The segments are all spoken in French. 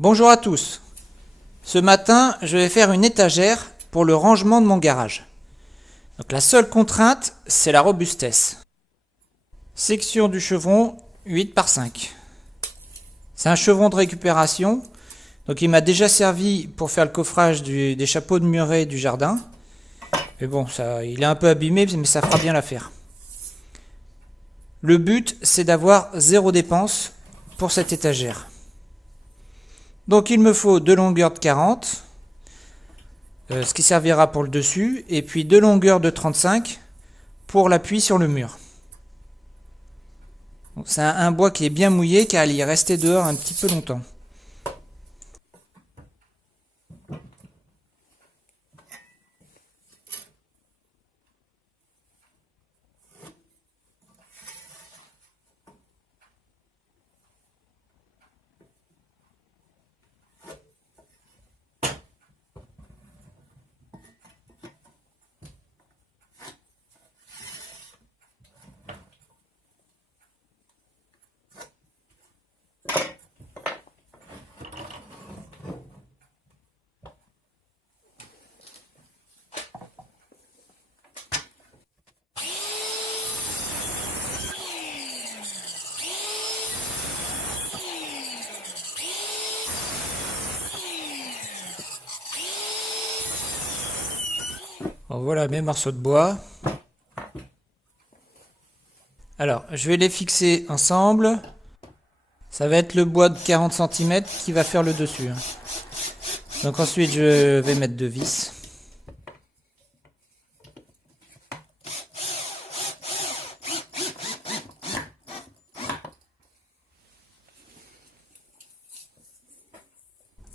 Bonjour à tous. Ce matin, je vais faire une étagère pour le rangement de mon garage. Donc la seule contrainte, c'est la robustesse. Section du chevron 8 par 5. C'est un chevron de récupération. Donc il m'a déjà servi pour faire le coffrage des chapeaux de murets du jardin. Mais bon, il est un peu abîmé, mais ça fera bien l'affaire. Le but, c'est d'avoir zéro dépense pour cette étagère. Donc il me faut deux longueurs de 40, ce qui servira pour le dessus, et puis deux longueurs de 35 pour l'appui sur le mur. C'est un bois qui est bien mouillé car il y est resté dehors un petit peu longtemps. Bon, voilà mes morceaux de bois. Alors, je vais les fixer ensemble. Ça va être le bois de 40 cm qui va faire le dessus. Donc ensuite, je vais mettre deux vis.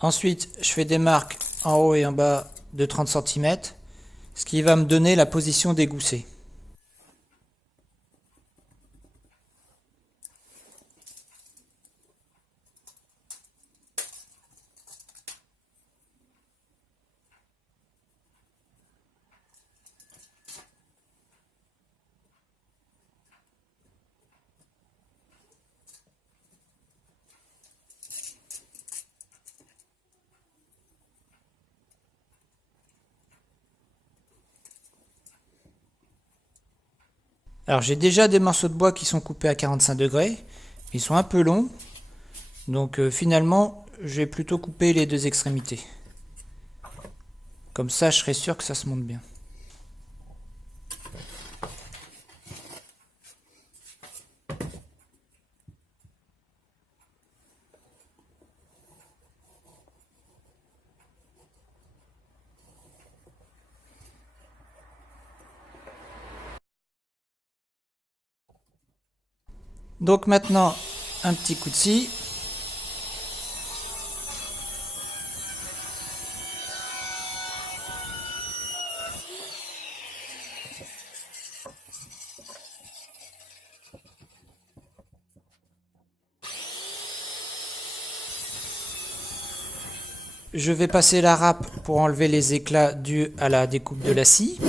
Ensuite, je fais des marques en haut et en bas de 30 cm, ce qui va me donner la position des goussets. Alors j'ai déjà des morceaux de bois qui sont coupés à 45 degrés, ils sont un peu longs, donc finalement je vais plutôt couper les deux extrémités. Comme ça je serai sûr que ça se monte bien. Donc maintenant un petit coup de scie. Je vais passer la râpe pour enlever les éclats dus à la découpe de la scie.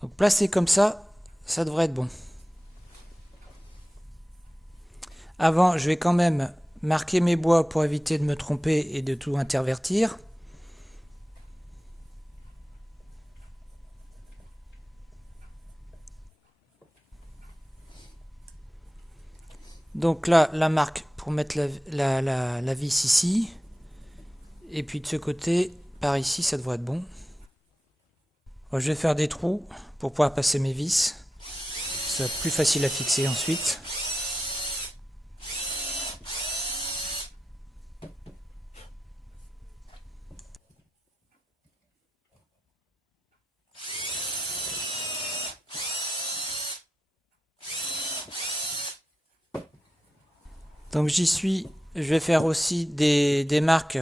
Donc placé comme ça devrait être bon. Avant, je vais quand même marquer mes bois pour éviter de me tromper et de tout intervertir. Donc là, la marque pour mettre la vis ici. Et puis de ce côté, par ici, ça devrait être bon. Bon, je vais faire des trous pour pouvoir passer mes vis. Ça va être plus facile à fixer ensuite. Donc j'y suis, je vais faire aussi des marques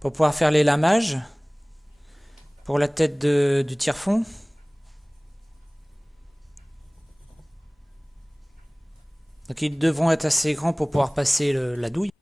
pour pouvoir faire les lamages pour la tête du tire-fond. Donc ils devront être assez grands pour pouvoir passer la douille.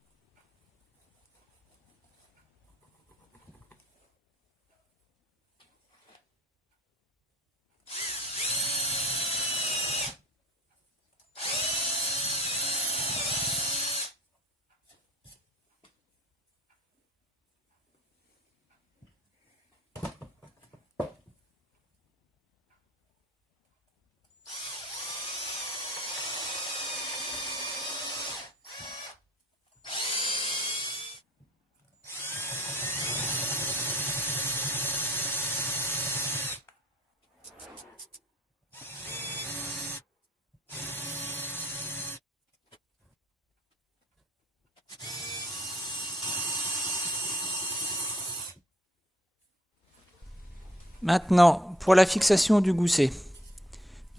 Maintenant, pour la fixation du gousset.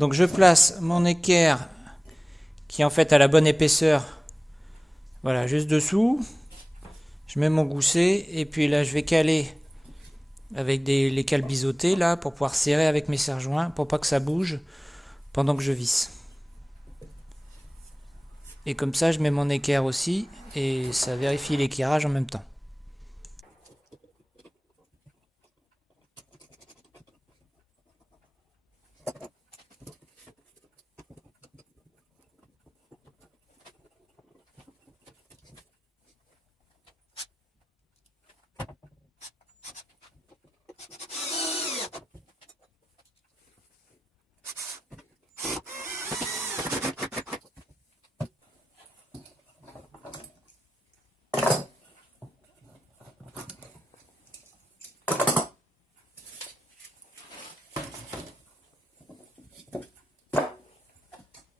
Donc je place mon équerre qui est en fait à la bonne épaisseur. Voilà, juste dessous. Je mets mon gousset et puis là je vais caler avec les cales biseautées là pour pouvoir serrer avec mes serre-joints pour pas que ça bouge pendant que je visse. Et comme ça je mets mon équerre aussi et ça vérifie l'équerrage en même temps.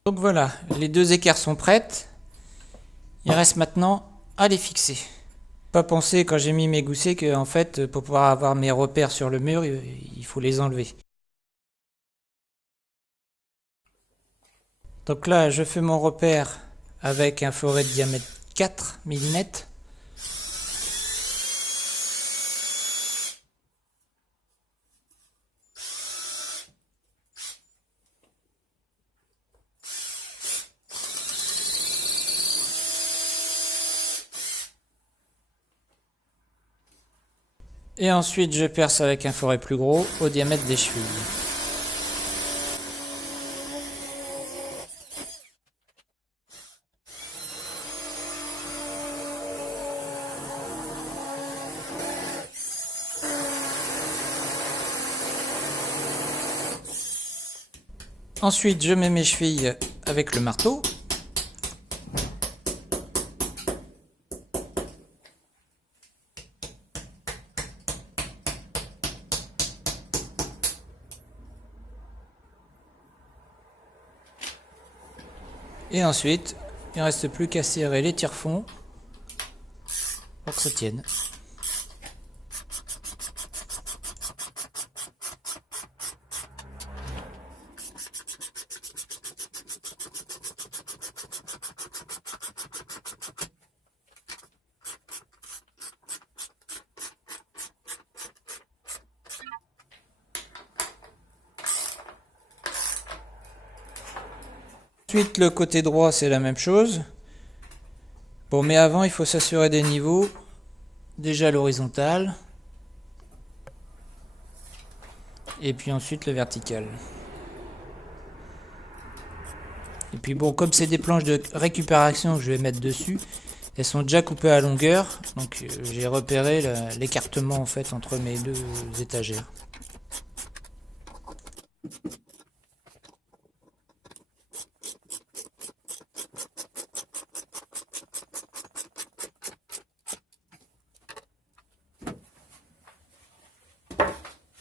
Donc voilà, les deux équerres sont prêtes. Il reste maintenant à les fixer. Pas penser quand j'ai mis mes goussets que en fait pour pouvoir avoir mes repères sur le mur, il faut les enlever. Donc là, je fais mon repère avec un foret de diamètre 4 mm. Et ensuite, je perce avec un foret plus gros au diamètre des chevilles. Ensuite, je mets mes chevilles avec le marteau. Et ensuite, il ne reste plus qu'à serrer les tire-fonds pour que ça tienne. Ensuite, le côté droit, c'est la même chose. Bon, mais avant, il faut s'assurer des niveaux. Déjà l'horizontal. Et puis ensuite le vertical. Et puis bon, comme c'est des planches de récupération que je vais mettre dessus, elles sont déjà coupées à longueur. Donc j'ai repéré l'écartement en fait entre mes deux étagères.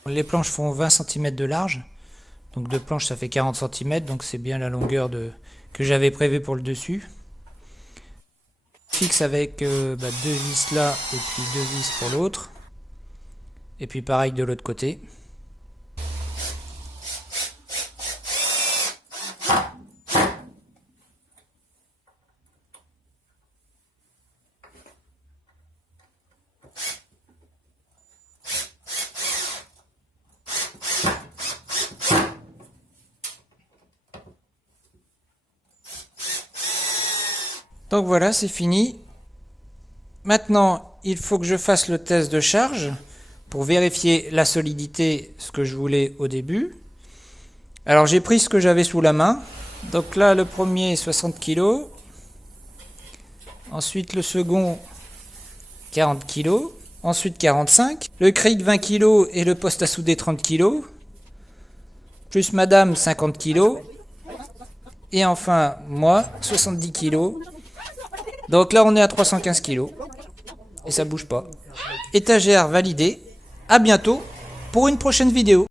Les planches font 20 cm de large, donc deux planches ça fait 40 cm, donc c'est bien la longueur que j'avais prévue pour le dessus. Fixe avec deux vis là et puis deux vis pour l'autre, et puis pareil de l'autre côté. Donc voilà, c'est fini. Maintenant, il faut que je fasse le test de charge pour vérifier la solidité, ce que je voulais au début. Alors j'ai pris ce que j'avais sous la main. Donc là, le premier 60 kg. Ensuite le second 40 kg. Ensuite 45. Le cric 20 kg et le poste à souder 30 kg. Plus madame 50 kg. Et enfin moi 70 kg. Donc là on est à 315 kg. Et ça bouge pas. Étagère validée. À bientôt pour une prochaine vidéo.